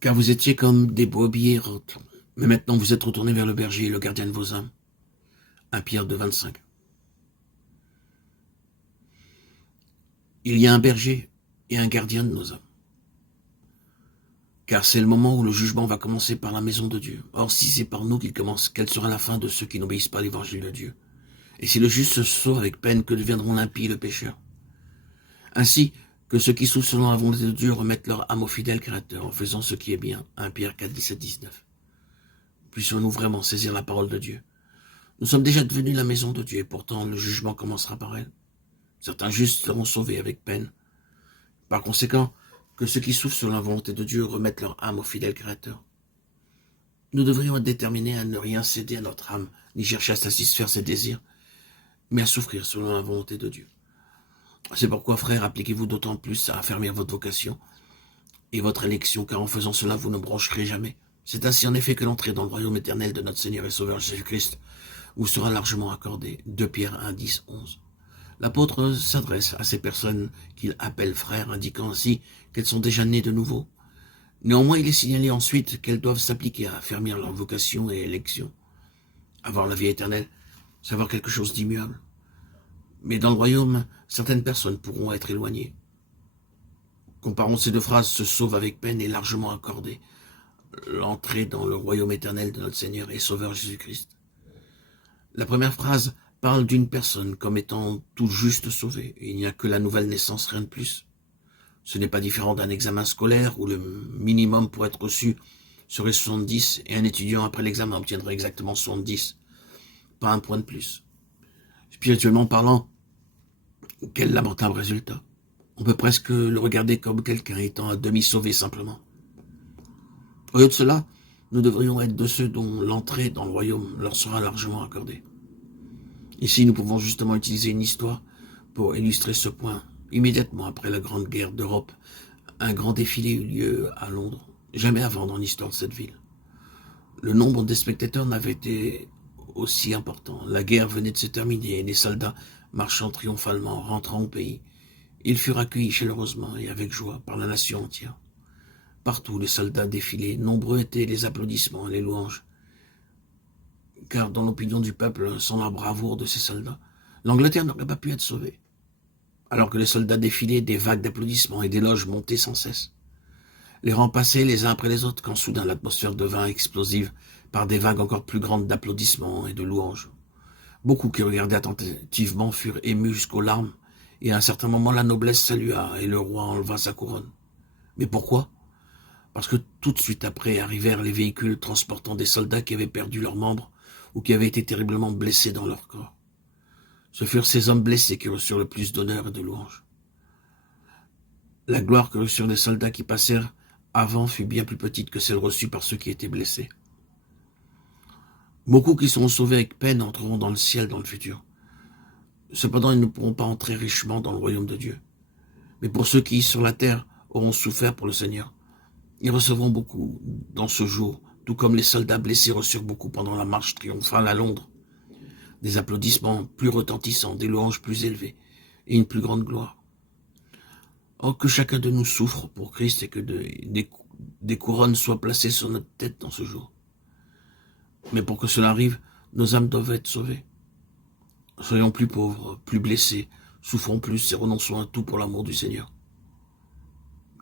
Car vous étiez comme des brebis errantes, mais maintenant vous êtes retournés vers le berger, le gardien de vos âmes. 1 Pierre 2, 25. Il y a un berger et un gardien de nos âmes. Car c'est le moment où le jugement va commencer par la maison de Dieu. Or, si c'est par nous qu'il commence, quelle sera la fin de ceux qui n'obéissent pas à l'évangile de Dieu? Et si le juste se sauve avec peine, que deviendront l'impie et le pécheur? Ainsi que ceux qui souffrent selon la volonté de Dieu remettent leur âme au fidèle Créateur en faisant ce qui est bien. 1 Pierre 4, 17, 19. Puissions-nous vraiment saisir la parole de Dieu? Nous sommes déjà devenus la maison de Dieu et pourtant le jugement commencera par elle. Certains justes seront sauvés avec peine. Par conséquent, que ceux qui souffrent selon la volonté de Dieu remettent leur âme au fidèle Créateur. Nous devrions être déterminés à ne rien céder à notre âme, ni chercher à satisfaire ses désirs, mais à souffrir selon la volonté de Dieu. C'est pourquoi, frères, appliquez-vous d'autant plus à affermir votre vocation et votre élection, car en faisant cela, vous ne brancherez jamais. C'est ainsi en effet que l'entrée dans le royaume éternel de notre Seigneur et Sauveur Jésus-Christ vous sera largement accordée. 2 Pierre 1, 10, 11. L'apôtre s'adresse à ces personnes qu'il appelle frères, indiquant ainsi qu'elles sont déjà nées de nouveau. Néanmoins, il est signalé ensuite qu'elles doivent s'appliquer à affermir leur vocation et élection. Avoir la vie éternelle, c'est avoir quelque chose d'immuable. Mais dans le royaume, certaines personnes pourront être éloignées. Comparons ces deux phrases, se sauve avec peine est largement accordée. L'entrée dans le royaume éternel de notre Seigneur et Sauveur Jésus-Christ. La première phrase parle d'une personne comme étant tout juste sauvée. Il n'y a que la nouvelle naissance, rien de plus. Ce n'est pas différent d'un examen scolaire où le minimum pour être reçu serait 70 et un étudiant après l'examen obtiendrait exactement 70. Pas un point de plus. Spirituellement parlant, quel lamentable résultat. On peut presque le regarder comme quelqu'un étant à demi sauvé simplement. Au lieu de cela, nous devrions être de ceux dont l'entrée dans le royaume leur sera largement accordée. Ici, nous pouvons justement utiliser une histoire pour illustrer ce point. Immédiatement après la Grande Guerre d'Europe, un grand défilé eut lieu à Londres, jamais avant dans l'histoire de cette ville. Le nombre des spectateurs n'avait été aussi important. La guerre venait de se terminer et les soldats marchant triomphalement, rentrant au pays. Ils furent accueillis chaleureusement et avec joie par la nation entière. Partout, les soldats défilaient, nombreux étaient les applaudissements et les louanges. Car dans l'opinion du peuple, sans la bravoure de ces soldats, l'Angleterre n'aurait pas pu être sauvée. Alors que les soldats défilaient, des vagues d'applaudissements et d'éloges montaient sans cesse. Les rangs passaient les uns après les autres, quand soudain l'atmosphère devint explosive par des vagues encore plus grandes d'applaudissements et de louanges. Beaucoup qui regardaient attentivement furent émus jusqu'aux larmes, et à un certain moment la noblesse salua et le roi enleva sa couronne. Mais pourquoi? Parce que tout de suite après arrivèrent les véhicules transportant des soldats qui avaient perdu leurs membres ou qui avaient été terriblement blessés dans leur corps. Ce furent ces hommes blessés qui reçurent le plus d'honneur et de louanges. La gloire que reçurent les soldats qui passèrent avant fut bien plus petite que celle reçue par ceux qui étaient blessés. Beaucoup qui seront sauvés avec peine entreront dans le ciel dans le futur. Cependant, ils ne pourront pas entrer richement dans le royaume de Dieu. Mais pour ceux qui, sur la terre, auront souffert pour le Seigneur, ils recevront beaucoup dans ce jour, tout comme les soldats blessés reçurent beaucoup pendant la marche triomphale à Londres. Des applaudissements plus retentissants, des louanges plus élevées et une plus grande gloire. Or que chacun de nous souffre pour Christ et que des couronnes soient placées sur notre tête dans ce jour. Mais pour que cela arrive, nos âmes doivent être sauvées. Soyons plus pauvres, plus blessés, souffrons plus et renonçons à tout pour l'amour du Seigneur.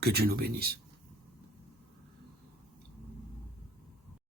Que Dieu nous bénisse.